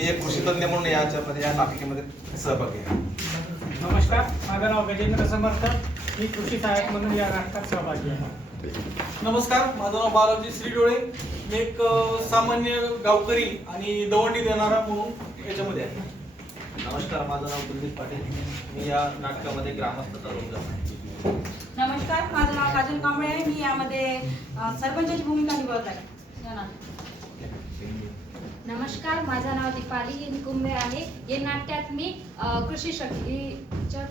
मी एक कृषी तज्ञ म्हणून या नाटिकेमध्ये सहभागी आहे. नमस्कार, माझं नाव गजेंद्र समर्थ. मी कृषी सहाय्यक म्हणून या नाटकात सहभागी आहे. नमस्कार, माझं नाव बालाजी श्रीडोळे. मी एक सामान्य गावकरी आणि दवंडी देणारा म्हणून याच्यामध्ये आहे. नमस्कार, माझं नाव कुलदीप पाटील. मी या नाटकामध्ये ग्रामस्थाचा रोल करतो. नमस्कार, माझं नाव काजल कांबळे आहे. मी यामध्ये सरपंचाची भूमिका निभावत आहे या नाटकात. नमस्कार, माझं नाव दीपाली कुंभे आहे. या नाट्यात मी कृषी शक्तीच्या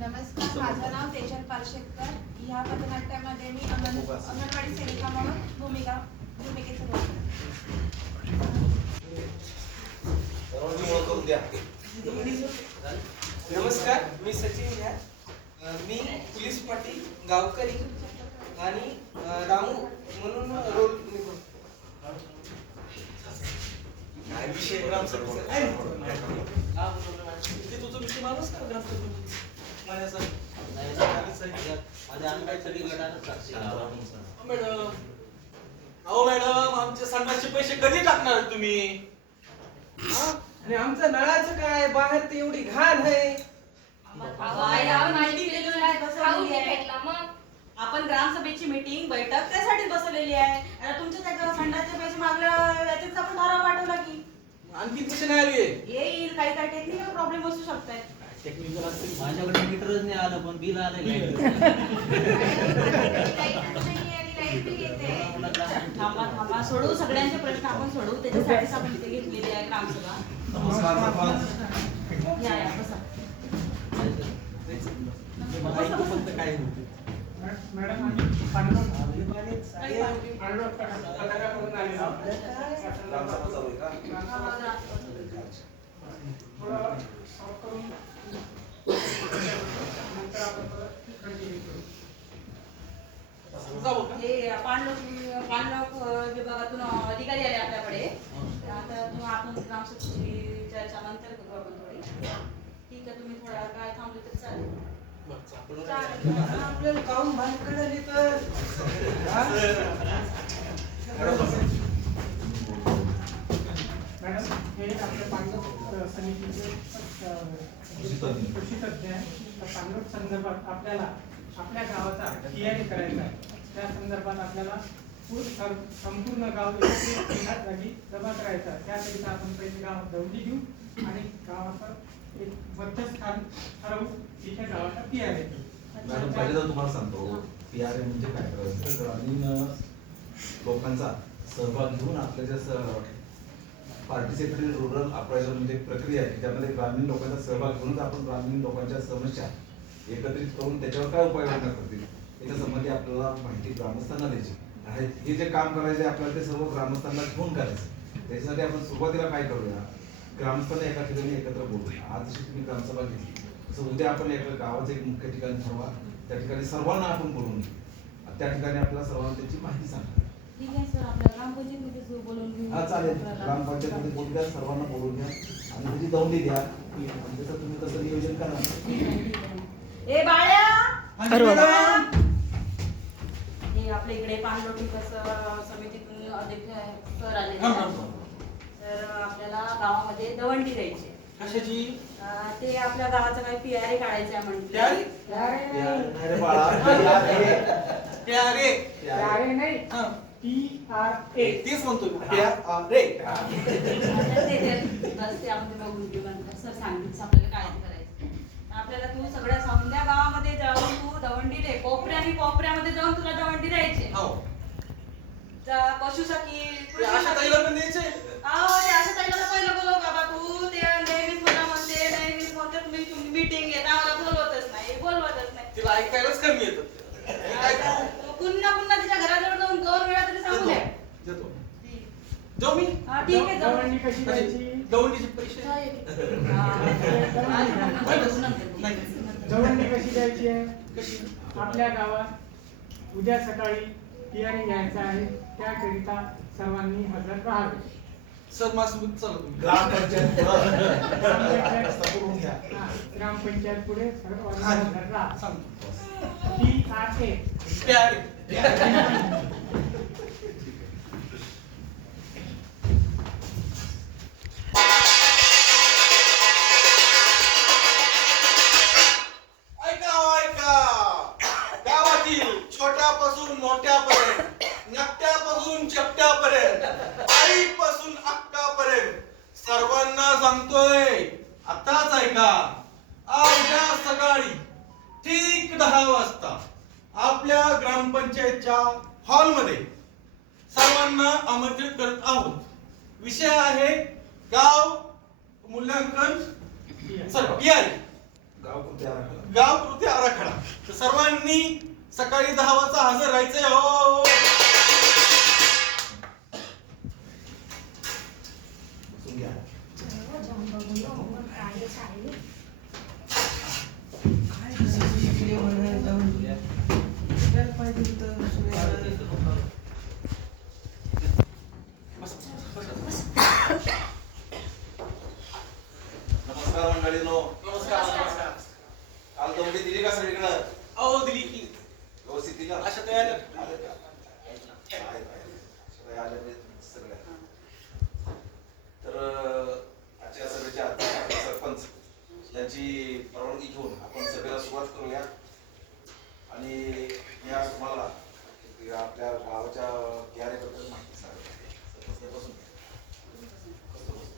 नमस्कार, माझं नाव तेजल पालशेकर. ह्या पथनाट्यामध्ये मी अंगणवाडी सेविका म्हणून भूमिकेचं रोल करते. नमस्कार, मी सचिन घ्या. मी पोलीस पाटील गावकरी आणि रामू म्हणून रोल निभावतो. काय विषय ग्रामसभेचा ते तुझं विषय माणूस का जास्त माझ्यासाठी मॅडम. अहो मॅडम, आमच्या संडासचे पैसे कधी टाकणार तुम्ही? आणि आमचं नळाचं काय, बाहेर ते एवढी घाण आहे. आपण ग्रामसभेची मीटिंग बैठक त्यासाठी बसवलेली आहे. आता तुमच्या त्या संडासचे पैसे मागल्या याच्यात आपण ठराव पाठवला की आणखी पैसे नाही आले. येईल. काही काही टेक्निकल प्रॉब्लेम असू शकतात. टेक्निकल असतील. माझ्याकडे मीटरच नाही आलं, पण बिल आलं. थांबा थांबा, सोडवू सगळ्यांचे प्रश्न आपण सोडवू. त्याच्यासाठीच आपण इथे घेतलेली आहे ग्रामसभा. या या बसा. फक्त काय होते मॅडम, आम्ही पांडुरंग पथकाकडून आलेलो आहोत. ग्रामसभा चालू आहे का? थोडं सॉल्व करून नंतर आपण कंटिन्यू करू. जाऊ का? हे पाणलोक विभागातून अधिकारी आले आपल्याकडे. आता आपण ग्रामसभेची चर्चा नंतर करू आपण थोडी. ठीक आहे, तुम्ही थोडा काय थांबले तर चालेल. आपल्याला काऊन भानगड आली तर मॅडम, हे आपल्या पांडव समितीचे कृषी तज्ञ आहे. तर पांडव संदर्भात आपल्याला आपल्या गावाचा PRA करायचा आहे. त्या संदर्भात आपल्याला संपूर्ण गाव एकाच जागी जमा करायचा आहे. त्याकरिता आपण पहिले गावात दौंडी घेऊ आणि गावाचं एक मध्यस्थान ठरवू, तिथे गावाचा PRA घेऊ. मॅडम, पहिले तर तुम्हाला सांगतो PRA म्हणजे काय करायचं. ग्रामीण लोकांचा सहभाग घेऊन आपल्या ज्या पार्टिसिपेटरी रुरल अप्रायझल म्हणजे प्रक्रिया आहे, त्यामध्ये ग्रामीण लोकांचा सहभाग घेऊनच आपण ग्रामीण लोकांच्या समस्या एकत्रित करून त्याच्यावर काय उपाययोजना करतील याच्या संबंधी आपल्याला माहिती ग्रामस्थांना द्यायची. हे जे काम करायचे आपल्याला ते सर्व ग्रामस्थांना घेऊन करायचं. त्याच्यासाठी आपण सुरुवातीला काय करूया, ग्रामस्थांना एका ठिकाणी एकत्र बोलूया. आज जशी तुम्ही ग्रामसभा घेतली तसं उद्या आपण एका गावाचं एक मुख्य ठिकाण ठरवा. त्या ठिकाणी सर्वांना आपण बोलून घेऊ. त्या ठिकाणी आपल्याला सर्वांना त्याची माहिती सांगा. ठीक आहे सर, आपल्या ग्रामपंचायतीमध्ये बोलून घेऊ. हा चालेल, ग्रामपंचायतीमध्ये बोलून घ्या, सर्वांना बोलून घ्या आणि त्याची दौंडी द्या. त्याचं तुम्ही तसं नियोजन करा. ए बाळ्या, अरे बाबा. हे आपल्या इकडे पाणलोट समितीतून अध्यक्ष सर आले. तर आपल्याला गावामध्ये दवंडी द्यायची. कशाची? ते आपल्या गावाचं काही PRA काढायचं आहे म्हणते. अरे बाळा, PRA. नाही, हा. PRA. तेच म्हणतो मी. PRA. बस त्यामध्ये बघून घेऊ नंतर सर सांगितलं आपल्याला काय करायचं. आपल्याला तू सगळ्या समध्या गावामध्ये जाऊन तू दवंडी दे. कोपऱ्यामध्ये जाऊन तुला दवंडी द्यायची. हो. पशु सखी अशा ताईला पण द्यायचे. अशा ताईला पहिलं बोलव बाबा. तू ते नेहमीच मला म्हणते तुम्ही मीटिंग घेता, मला बोलवतच नाही. तिला ऐकायलाच कमी येतं. पुन्हा तिच्या घराजवळ जाऊन 2 वेळा तरी सांगू द्या. देतो. जाऊ मी? ठीक आहे, जाऊ. दवंडी कशी द्यायची? दवंडीचे पैसे दवंडी कशी द्यायची आहे? कशी? आपल्या गावात उद्या सकाळी PRA घ्यायचा आहे. त्याकरिता सर्वांनी हजर राहावे. सर माझ्यासोबत चला तुम्ही. ग्रामपंचायत ग्रामपंचायत पुढे सर्वांनी हा. हजर राहा. सांगतो. PRA. विषय आहे गाव मूल्यांकन सर PI गाव कृती आराखडा. गाव कृती आराखडा. तर सर्वांनी सकाळी 10 वाजता हजर राहायचंय हो. बसून घ्या. नमस्कार मंडळीनो. नमस्कार. काल दौंडी दिली का सगळीकडं? अहो दिली की व्यवस्थित दिली का? अशा तयार आले का? सगळे आले आहेत सगळ्या. तर आजच्या सभेचे अध्यक्ष आपले सरपंच यांची परवानगी घेऊन आपण सभेला सुरुवात करूया. आणि मी आज तुम्हाला आपल्या गावाच्या कार्याबद्दल माहिती सांगतो.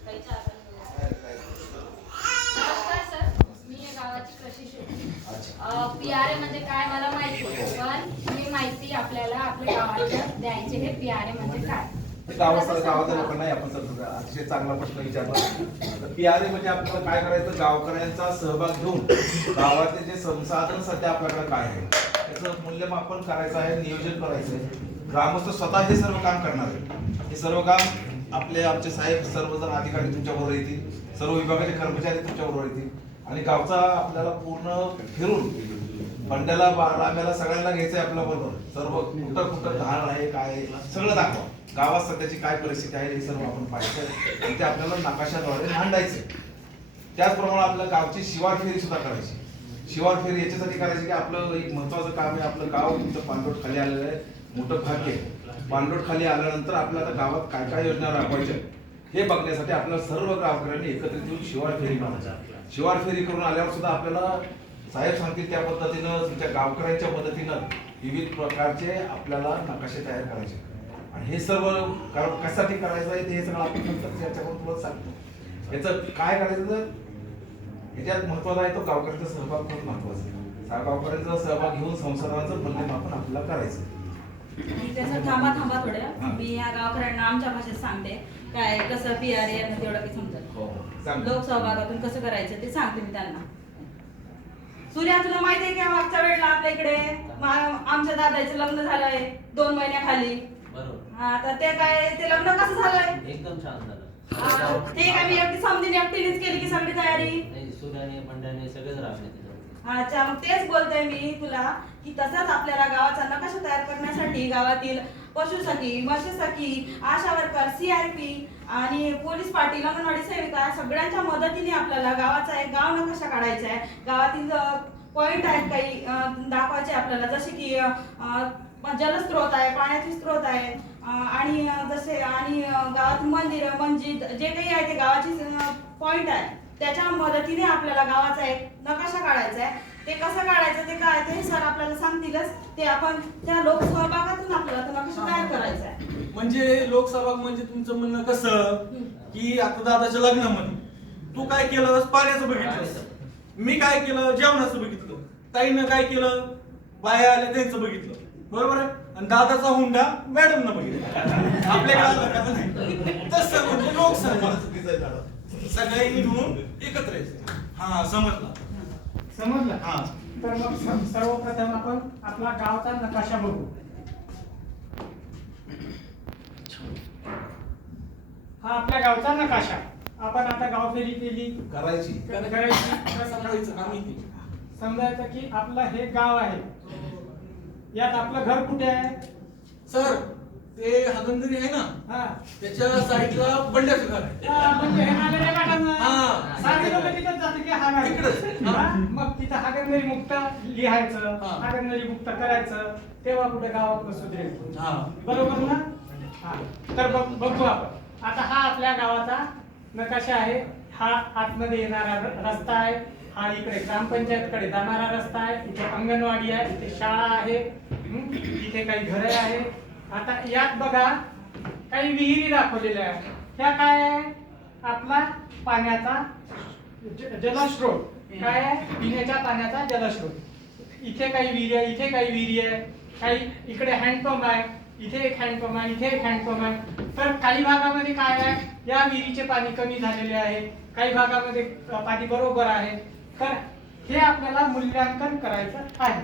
काही चहा पाणी वगैरे. नमस्कार सर, मी या गावाची प्रशिक्षक. PRA म्हणजे काय मला माहिती आहे, पण ही माहिती आपल्याला आपल्या गावाच्या द्यायचे. हे PRA म्हणजे काय? गावाच्या लोकांना आपण अतिशय चांगला प्रश्न विचारला. PRA म्हणजे आपल्याला काय करायचं, गावकऱ्यांचा सहभाग घेऊन गावातले जे संसाधन सध्या आपल्याकडे काय आहे त्याचं मूल्यमापन करायचं आहे, नियोजन करायचं आहे. ग्रामस्थ स्वतः हे सर्व काम करणार आहे. हे सर्व काम आमचे साहेब सर्वजण अधिकारी तुमच्याबरोबर येतील, सर्व विभागाचे कर्मचारी तुमच्याबरोबर येतील आणि गावचा आपल्याला पूर्ण फिरून बंड्याला राम्याला सगळ्यांना घ्यायचंय आपल्या बरोबर. सर्व कुठं कुठं घाण आहे काय आहे सगळं दाखवा. गावात सध्याची काय परिस्थिती आहे हे सर्व आपण पाहायचं आणि ते आपल्याला नकाशाद्वारे मांडायचे. त्याचप्रमाणे आपल्या गावची शिवार फेरी सुद्धा करायची. शिवार फेरी याच्यासाठी करायची की आपलं एक महत्वाचं काम आहे. आपलं गाव तुमचं पाणलोट खाली आलेलं आहे, मोठं भाग्य आहे. पाणलोट खाली आल्यानंतर आपल्याला गावात काय काय योजना राबवायच्या हे बघण्यासाठी आपल्याला सर्व गावकऱ्यांनी एकत्रित येऊन शिवार फेरी मारायची. शिवार फेरी करून आल्यावर सुद्धा आपल्याला साहेब सांगतील त्या पद्धतीनं तुमच्या गावकऱ्यांच्या मदतीनं विविध प्रकारचे आपल्याला नकाशे तयार करायचे. आणि हे सर्व कशासाठी करायचं आहे ते हे सगळं आपण नंतर चर्चा करून तुला सांगतो. याचं काय करायचं तर याच्यात महत्वाचा आहे तो गावकऱ्यांचा सहभाग खूप महत्वाचा आहे. गावकऱ्यांचा सहभाग घेऊन संसाधनाचं मूल्यमापन आपल्याला करायचं. त्याचं थांबा थोड्या. मी या गावकऱ्यांना आमच्या भाषेत सांगते काय कसं PRA यांना तेवढं की समजत. लोकसहभागातून कसं करायचं ते सांगते मी त्यांना. सूर्या तुला माहितीये का मागच्या वेळेला आपल्या इकडे आमच्या दादाचं लग्न झालंय 2 महिन्याखाली. बरोबर. हा तर ते काय ते लग्न कसं झालंय? एकदम छान झालं. ते काय मी एकटी समजीने एकटीनेच केली की सगळी तयारी? नाही, सूर्याने बंड्याने सगळेच राबले तिथं. अच्छा मग तेच बोलते मी तुला की तसंच आपल्याला गावाचा नकाशा तयार करण्यासाठी गावातील पशुसखी, मत्स्यसखी, आशा वर्कर, CRP आणि पोलीस पाटील, अंगणवाडी सेविका सगळ्यांच्या मदतीने आपल्याला गावाचा एक गाव नकाशा काढायचा आहे. गावातील पॉइंट आहेत काही दाखवायचे आपल्याला, जसे की जलस्रोत आहे, पाण्याचे स्रोत आहे आणि जसे आणि गावात मंदिर मस्जिद जे काही आहे ते गावाची पॉइंट आहे. त्याच्या मदतीने आपल्याला गावाचा एक नकाशा काढायचा आहे. ते कसं काढायचं ते काय ते सर आपल्याला सांगतीलच. ते आपण त्या लोकसहभागातून आपल्याला तो नकाशा तयार करायचा आहे. म्हणजे लोकसभा म्हणजे तुमचं म्हणणं कसं की आता दादाचं लग्न म्हण तू काय केलं पाण्याचं बघितलं, मी काय केलं जेवणाचं बघितलं, ताईनं काय केलं बाया आल्या त्यांचं बघितलं, बरोबर आहे. आणि दादाचा हुंडा मॅडमनं बघितला. आपल्याकडे तसं म्हणजे लोकसभा सगळ्यांनी मिळून एकत्र यायचं. हा समजला. हा तर मग सर्वप्रथम आपण आपला गावचा नकाशा बघू. हा आपल्या गावचा नकाशा. आपण आता गाव फेरी केली करायची. समजायचं की आपलं हे गाव आहे. यात आपलं घर कुठे आहे सर? ते हागंदरी आहे ना, हा त्याच्या साईडला बंड्याचं घर आहे. म्हणजे हे नागरिक आहे का ना? हा. सारे लोक तिथंच जाते की हा नागरिक. तिकडंच. हा, मग तिथं हागणदारी मुक्त लिहायचं, हा. हागणदारी मुक्त करायचं, तेव्हा कुठे गावात सुधरेल. हा. बरोबर ना? हा तर बघू आपण. आता हा आपल्या गावाचा नकाशा आहे. हा आतमध्ये येणारा रस्ता आहे. हा इकडे ग्रामपंचायतकडे जाणारा रस्ता आहे. इथे अंगणवाडी आहे, इथे शाळा आहे, इथे काही घरे आहे. आता यात बघा काही विहिरी दाखवलेल्या आहेत. ह्या काय आहे? आपला पाण्याचा जलस्रोत. काय आहे? पिण्याच्या पाण्याचा जलस्रोत. इथे काही विहिरी आहे, इथे काही विहिरी आहे, काही इकडे हँडपंप आहे. इथे एक हँडपंप आहे, इथे एक हँडपंप आहे. तर काही भागामध्ये काय आहे, या विहिरीचे पाणी कमी झालेले आहे, काही भागामध्ये पाणी बरोबर आहे. तर हे आपल्याला मूल्यांकन करायचं आहे.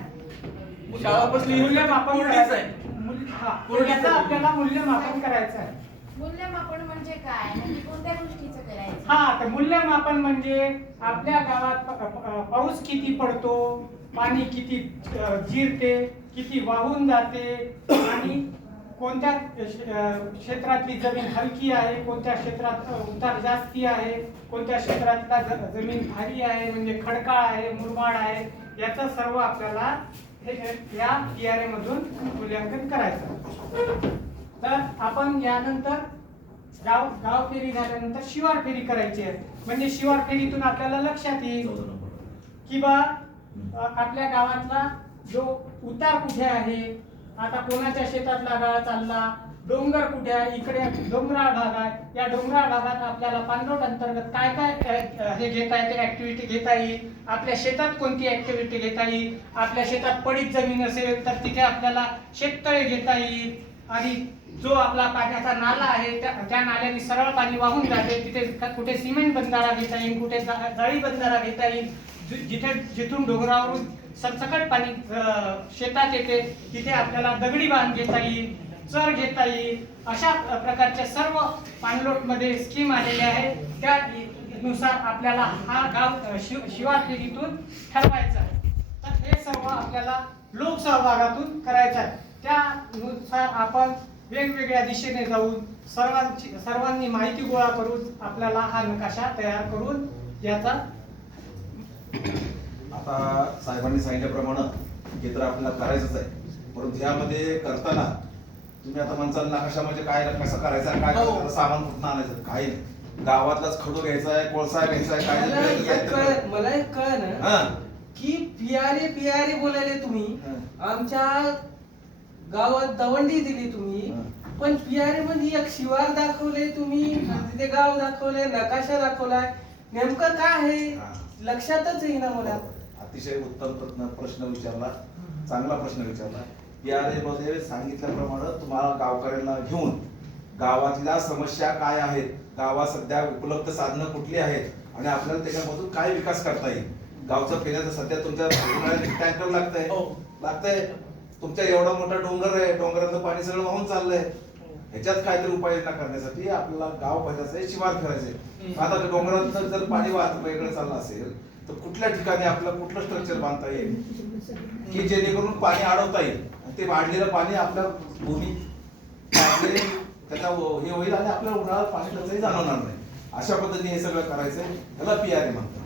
शाळापासली मूल्यमापन कोरडीच करायचं आहे. याचं आपल्याला मूल्यमापन करायचं आहे. मूल्यमापन म्हणजे काय, म्हणजे कोणत्या गोष्टीचं करायचं? हा, तर मूल्यमापन म्हणजे आपल्या गावात पाऊस किती पडतो, पाणी किती जिरते, किती वाहून जाते, आणि कोणत्या क्षेत्रातली जमीन हलकी आहे, कोणत्या क्षेत्रात उतार जास्ती आहे, कोणत्या क्षेत्रातला जमीन भारी आहे म्हणजे खडकाळ आहे, मुरमाड आहे, याचं सर्व आपल्याला या PRA मधून मूल्यांकन करायचं. तर आपण यानंतर गाव फेरी झाल्यानंतर शिवार फेरी करायची आहे. म्हणजे शिवार फेरीतून आपल्याला लक्षात येईल की बा आपल्या गावातला जो उतार कुठे आहे, आता कोणाच्या शेतातला गाळ चालला, डोंगर कुठे आहे, इकडे डोंगराळ भाग आहे, या डोंगराळ भागात आपल्याला पाणलोट अंतर्गत काय काय हे घेता येते, ऍक्टिव्हिटी घेता येईल, आपल्या शेतात कोणती ऍक्टिव्हिटी घेता येईल, आपल्या शेतात पडीत जमीन असेल तर तिथे आपल्याला शेततळे घेता येईल, आणि जो आपला पाण्याचा नाला आहे त्या नाल्याने सरळ पाणी वाहून जाते, तिथे कुठे सिमेंट बंधारा घेता येईल, कुठे जाळी बंधारा घेता येईल, जिथून डोंगरावरून सरसकट पाणी शेतात येते तिथे आपल्याला दगडी बांध घेता येईल, चर घेता येईल. अशा प्रकारच्या सर्व पाणलोट मध्ये स्कीम आलेल्या आहे. त्यानुसार आपल्याला हा गाव शिवार फेरीतून ठरवायचा आहे. तर हे सर्व आपल्याला लोकसहभागातून करायचं आहे. त्यानुसार आपण वेगवेगळ्या दिशेने जाऊन सर्वांनी माहिती गोळा करून आपल्याला हा नकाशा तयार करून याचा आता साहेबांनी सांगितल्याप्रमाणे हे तर आपल्याला करायचंच आहे, परंतु यामध्ये करताना तुम्ही आता म्हणसाल नकाशा म्हणजे काय, कसा करायचा, काय करायचं, सामान कुठून आणायचं, काही नाही. गावातलाच खडू घ्यायचा आहे, कोळसा घ्यायचा आहे, काय मला एक कळ ना की PRA बोलायले तुम्ही, आमच्या गावात दवंडी दिली तुम्ही, पण PRA मध्ये एक शिवार दाखवले तुम्ही, तिथे गाव दाखवले, नकाशा दाखवलाय, नेमकं काय आहे लक्षातच येईना मला. अतिशय उत्तम प्रश्न विचारला, चांगला प्रश्न विचारला. PRA मध्ये सांगितल्याप्रमाणे तुम्हाला गावकऱ्यांना घेऊन गावातल्या समस्या काय आहेत, गावात सध्या उपलब्ध साधनं कुठली आहेत, आणि आपल्याला त्याच्यामधून काय विकास करता येईल. गावचं पिण्याचं सध्या तुमच्या टँकर लागतंय, तुमच्या एवढा मोठा डोंगर आहे, डोंगराचं पाणी सगळं वाहून चाललंय, ह्याच्यात काहीतरी उपाययोजना करण्यासाठी आपल्याला गाव पाहिजे, शिवार फिरायचे. आता डोंगरात जर पाणी वाहत वेगळं चाललं असेल तर कुठल्या ठिकाणी आपलं कुठलं स्ट्रक्चर बांधता येईल की जेणेकरून पाणी अडवता येईल, ते वाढलेलं पाणी आपल्या भूमी त्याचा हे होईल आणि आपल्या उन्हाळ्यात पाणी टंचाई जाणवणार नाही. अशा पद्धतीने हे सगळं करायचंय. त्याला PRA म्हणतात.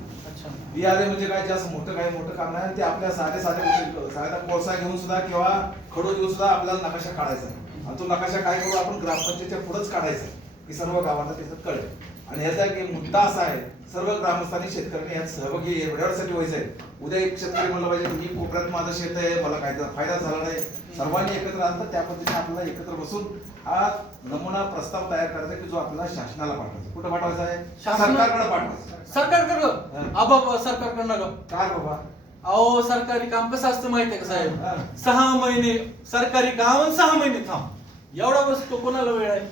PRA म्हणजे काय, जास्त काही मोठं काम नाही, ते आपल्या साध्या कोळसा घेऊन सुद्धा किंवा खडू घेऊन सुद्धा आपल्याला नकाशा काढायचा आहे, आणि तो नकाशा काय करू आपण ग्रामपंचायतच्या पुढेच काढायचा की सर्व गावांना त्याच्यात कळेल. आणि ह्याचा एक मुद्दा असा आहे, सर्व ग्रामस्थांनी शेतकऱ्यांनी यात सहभागी एवढ्यासाठी व्हायचंय. उद्या एक शेतकरी म्हणलं पाहिजे मी कोपऱ्यात माझं शेत आहे, मला काही फायदा झाला नाही, सर्वांनी एकत्र आणतात. त्या पद्धतीने आपल्याला एकत्र बसून हा नमुना प्रस्ताव तयार करायचा की जो आपल्याला शासनाला पाठवायचा. कुठं पाठवायचा आहे? सरकारकडे पाठवायचा. सरकारकडं सरकारकडं नका काय बाबा, अहो सरकारी काम कसं असतं माहितीये का साहेब, 6 महिने सरकारी काम आणि 6 महिने थांब, एवढा बसतो कोणाला वेळ आहे?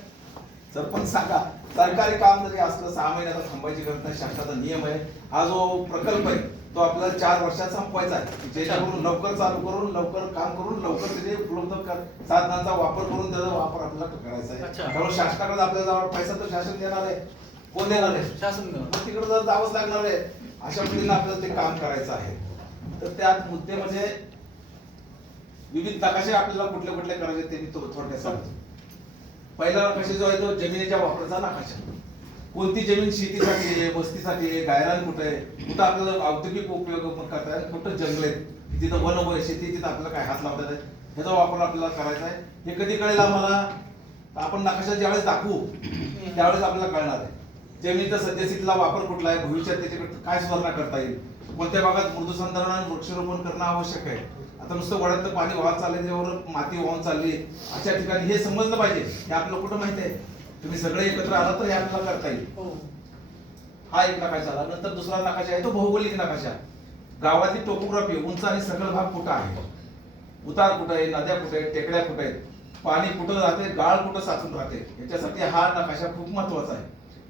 सरपंच सांगा, सरकारी काम जरी असलं 6 महिन्याला थांबायची गरज नाही, शासनाचा नियम आहे. हा जो प्रकल्प आहे तो आपल्याला 4 वर्षात संपवायचा आहे, जेणेकरून लवकर चालू करून लवकर काम करून लवकर त्याचे उपलब्ध साधनांचा वापर करून त्याचा वापर आपल्याला करायचा आहे. त्यामुळे शासनाकडे आपल्याला जावं पैसा तर शासन देणार आहे, कोण देणार आहे? शासन. तिकडे जर जावंच लागणार आहे. अशा पद्धतीने आपल्याला ते काम करायचं आहे. तर त्यात मुद्दे म्हणजे विविध नकाशे आपल्याला कुठले कुठले करायचे ते मी थोडक्यात सांगतो. पहिला नकाशा जो आहे तो जमिनीच्या वापराचा नकाशा. कोणती जमीन शेतीसाठी आहे, वस्तीसाठी आहे, गायरान कुठे आहे, कुठं आपल्याला औद्योगिक उपयोग करता येईल, कुठं जंगल आहेत, तिथं वन शेती, तिथं आपल्याला काय हात लावता येईल, ह्याचा वापर आपल्याला करायचा आहे. हे कधी कळेल आम्हाला? आपण नकाशा ज्यावेळेस दाखवू त्यावेळेस आपल्याला कळणार आहे जमिनीचा सद्यस्थितीला वापर कुठला आहे, भविष्यात त्याच्याकडे काय सुधारणा करता येईल, कोणत्या भागात मृदुसंधारण आणि वृक्षारोपण करणं आवश्यक आहे. आता नुसतं वड्यातलं पाणी वाहत चाललंय, त्याच्यावर माती वाहून चालली, अशा ठिकाणी हे समजलं पाहिजे. हे आपल्याला कुठं माहिती आहे? तुम्ही सगळे एकत्र आला तर हे आपल्याला करता येईल. हा एक नकाशा आला. नंतर दुसरा नकाशा आहे तो भौगोलिक नकाशा. गावातली टोपोग्राफी, उंच आणि सखल भाग कुठं आहे, उतार कुठे आहे, नद्या कुठे आहेत, टेकड्या कुठे आहेत, पाणी कुठं राहते, गाळ कुठं साचून राहते, याच्यासाठी हा नकाशा खूप महत्वाचा आहे.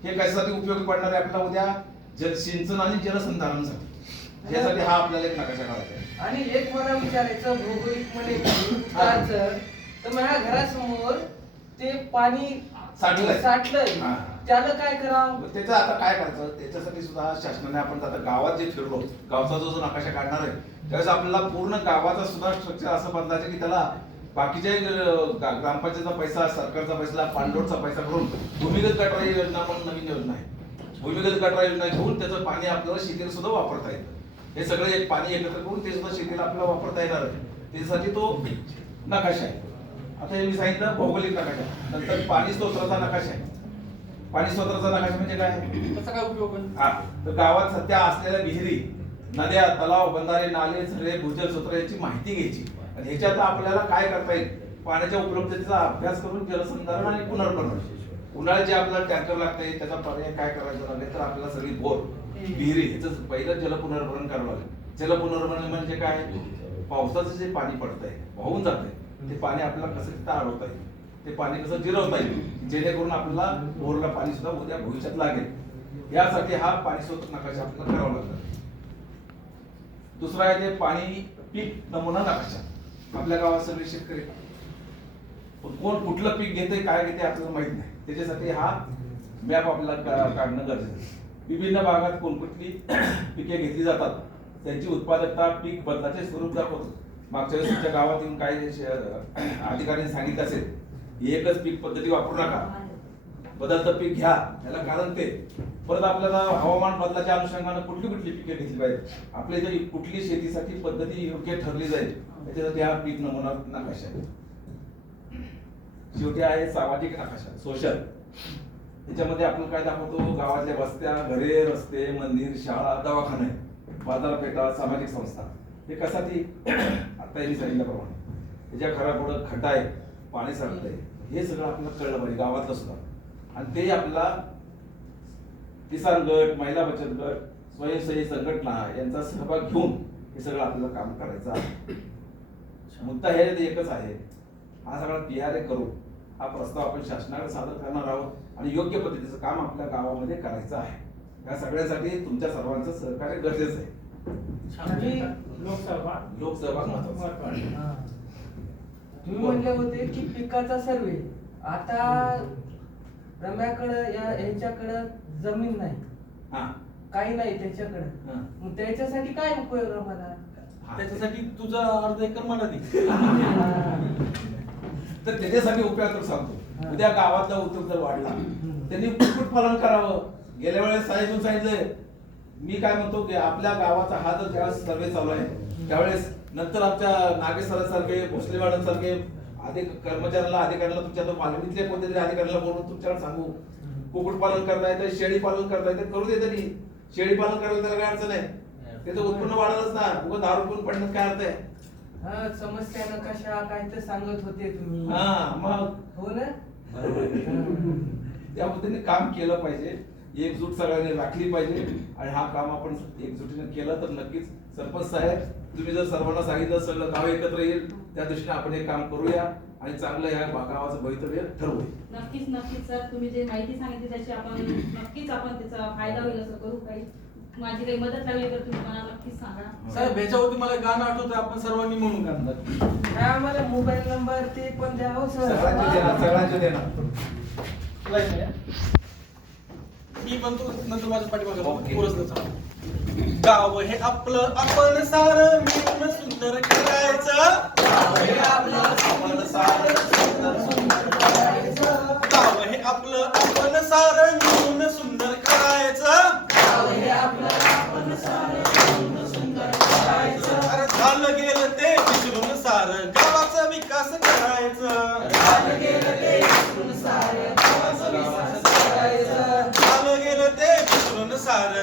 हे कशासाठी उपयोगी पडणार आहे आपल्याला उद्या सिंचन आणि जलसंधारणासाठी, यासाठी हा आपल्याला एक नकाशा काढायचा आहे. आणि एक मला विचारायचं भौगोलिक मध्ये जायचं तर माझ्या घरासमोर ते पाणी साठलंय हा. त्याला काय करावं? त्याचं आता काय करायचं, त्याच्यासाठी सुद्धा शासनाने आपण आता गावात जे फिरलो, गावचा जो नकाशा काढणार आहे त्यावेळेस आपल्याला पूर्ण गावाचा सुद्धा स्ट्रक्चर असं बदलायचं की त्याला बाकीचे ग्रामपंचायतचा पैसा, सरकारचा पैसा, पाणलोटचा पैसा भरून भूमिगत गटार योजना पण नवीन योजना आहे. भूमिगत गटार योजना घेऊन त्याचं पाणी आपल्याला शेतीला सुद्धा वापरता येतं. हे सगळे एक पाणी एकत्र करून ते सुद्धा शेतीला आपल्याला वापरता येणार आहे. त्यासाठी तो नकाशा आहे. आता हे मी सांगितलं भौगोलिक नकाशा. नंतर पाणी स्तोत्राचा नकाशा आहे. पाणी स्तोत्राचा नकाशा म्हणजे काय? त्याचा काय उपयोग आहे? हा, तर गावात सध्या असलेल्या विहिरी, नद्या, तलाव, बंधारे, नाले, झरे, भूजल स्रोत याची माहिती घ्यायची आणि ह्याच्यात आपल्याला काय करता येईल, पाण्याच्या उपलब्धतेचा अभ्यास करून जलसंधारण आणि पुनर्भरण. उन्हाळ्यात जे आपल्याला टँकर लागते त्याचा पर्याय काय करायचा लागेल, तर आपल्याला सगळी बोर, विहिरी ह्याचं पहिलं जलपुनर्भरण करावं लागेल. जलपुनर्भरण म्हणजे काय? पावसाचं जे पाणी पडतंय, वाहून जातंय, ते पाणी आपल्याला कसं तिथं अडवता येईल, ते पाणी कसं जिरवता येईल, जेणेकरून आपल्याला बोरला पाणी सुद्धा उद्या भविष्यात लागेल. यासाठी हा पाणी स्रोत नकाशा आपल्याला करावा लागतो. दुसरा आहे ते पाणी पीक नमुना नकाशा. आपल्या गावात सगळे शेतकरी, पण कोण कुठलं पीक घेते, काय घेते आपल्याला माहित नाही. त्याच्यासाठी हा मॅप आपल्याला काढणं गरजेचं आहे. विभिन्न भागात कोणकोणती पिके घेतली जातात, त्यांची उत्पादकता, पीक बदलाचे स्वरूप दाखवतो. मागच्या वेळेस तुमच्या गावात येऊन काही अधिकाऱ्यांनी सांगितलं असेल, एकच पीक पद्धती वापरू नका, बदलतं पीक घ्या. याला कारण ते परत आपल्याला हवामान बदलाच्या अनुषंगानं कुठली कुठली पिके घेतली पाहिजे, आपल्या इथे कुठली शेतीसाठी पद्धती योग्य ठरली जाईल, त्याच्यासाठी हा पीक नमुना नकाशा आहे. शेवटी आहे सामाजिक नकाशा, सोशल. त्याच्यामध्ये आपण काय दाखवतो, गावातल्या वस्त्या, घरे, रस्ते, मंदिर, शाळा, दवाखाने, बाजारपेठा, सामाजिक संस्था. हे कशासाठी? आता यांनी सांगितल्याप्रमाणे त्याच्या घरापुढं खड्डा आहे, पाणी साठलंय, हे सगळं आपल्याला कळलं पाहिजे गावातलं सुद्धा. आणि ते आपला किसान गट, महिला बचत गट, स्वयंसेवी संघटना यांचा सहभाग घेऊन हे सगळं आपल्याला काम करायचं आहे. मुद्दा हे एकच आहे, हा सगळा PRA करू, हा प्रस्ताव आपण शासनाकडे सादर करणार आहोत आणि योग्य पद्धतीचं काम आपल्या गावामध्ये करायचं आहे. या सगळ्यासाठी तुमच्या सर्वांचं सहकार्य गरजेचं आहे. आणि लोकसहभाग महत्त्वाचा आहे. तुम्ही म्हणले होते की पिकाचा सर्वे, आता रम्याकडं यांच्याकडं जमीन नाही, हा, काही नाही त्याच्याकडं, मग त्याच्यासाठी काय उपयोग आम्हाला? त्याच्यासाठी तुझा अर्धा एकर मला दे. तर त्याच्यासाठी उपयोग तर सांगतो. उद्या गावातला उद्योग जर वाढला, त्यांनी कुक्कुटपालन करावं. गेल्या वेळेस साहेब सांगितलंय, मी काय म्हणतो की आपल्या गावाचा हा जर ज्यावेळेस सर्वे चालू आहे त्यावेळेस नंतर आमच्या नागेश्वरांसारखे, भोसलेवाडांसारखे कर्मचाऱ्यांना, अधिकाऱ्यांना, तुमच्या मालवणीतल्या कोणत्यातरी अधिकाऱ्यांना बोलून तुमच्याकडे सांगू, कुक्कुटपालन करता येतं, शेळी पालन करता येतं, करू दे. तरी शेळी पालन करायला त्याला काय अडचण आहे, त्याचं उत्पन्न वाढलंच ना. उगा दारू पिऊन पडण्यात काय अर्थ आहे? हा, समस्या नकाशा काय तर सांगत होते तुम्ही. हा, मग हो ना, त्या पद्धतीने काम केलं पाहिजे, एकजूट सगळ्यांनी राखली पाहिजे आणि हा काम आपण एकजुटीने केलं तर नक्कीच. सरपंच साहेब, तुम्ही जर सर्वांना सांगितलं, सगळं गाव एकत्र येईल, त्या दृष्टीने आपण हे काम करूया आणि चांगलं ह्या गावाचं भवितव्य ठरवू. नक्कीच नक्कीच सर, तुम्ही जे माहिती सांगितली त्याची आपण नक्कीच आपण त्याचा फायदा होईल असं करू. काही माझी काही मदत लागली तर तुम्ही मला नक्कीच सांगा. साहेब, ह्याच्यावरती मला गाणं आठवतं, आपण सर्वांनी म्हणून गाणं. काय आम्हाला मोबाईल नंबर ते पण द्या हो सर. सगळ्यांचे देणार. मी म्हणतो नंतर माझ्या पाठीमागे गाव हे आपलं, आपण सारं मिळून सुंदर करायचं. गाव हे आपलं, आपण सारं सुंदर करायचं. गाव हे आपलं, आपण सारं मिळून सुंदर करायचं. गाव हे आपलं, आपण सारं मिळून सुंदर करायचं. अरे झालं गेलं ते विसरून सारं गावाचा विकास करायचं. झालं गेलं ते विसरून सारं गावाचा विकास करायचं. झालं गेलं ते विसरून सारं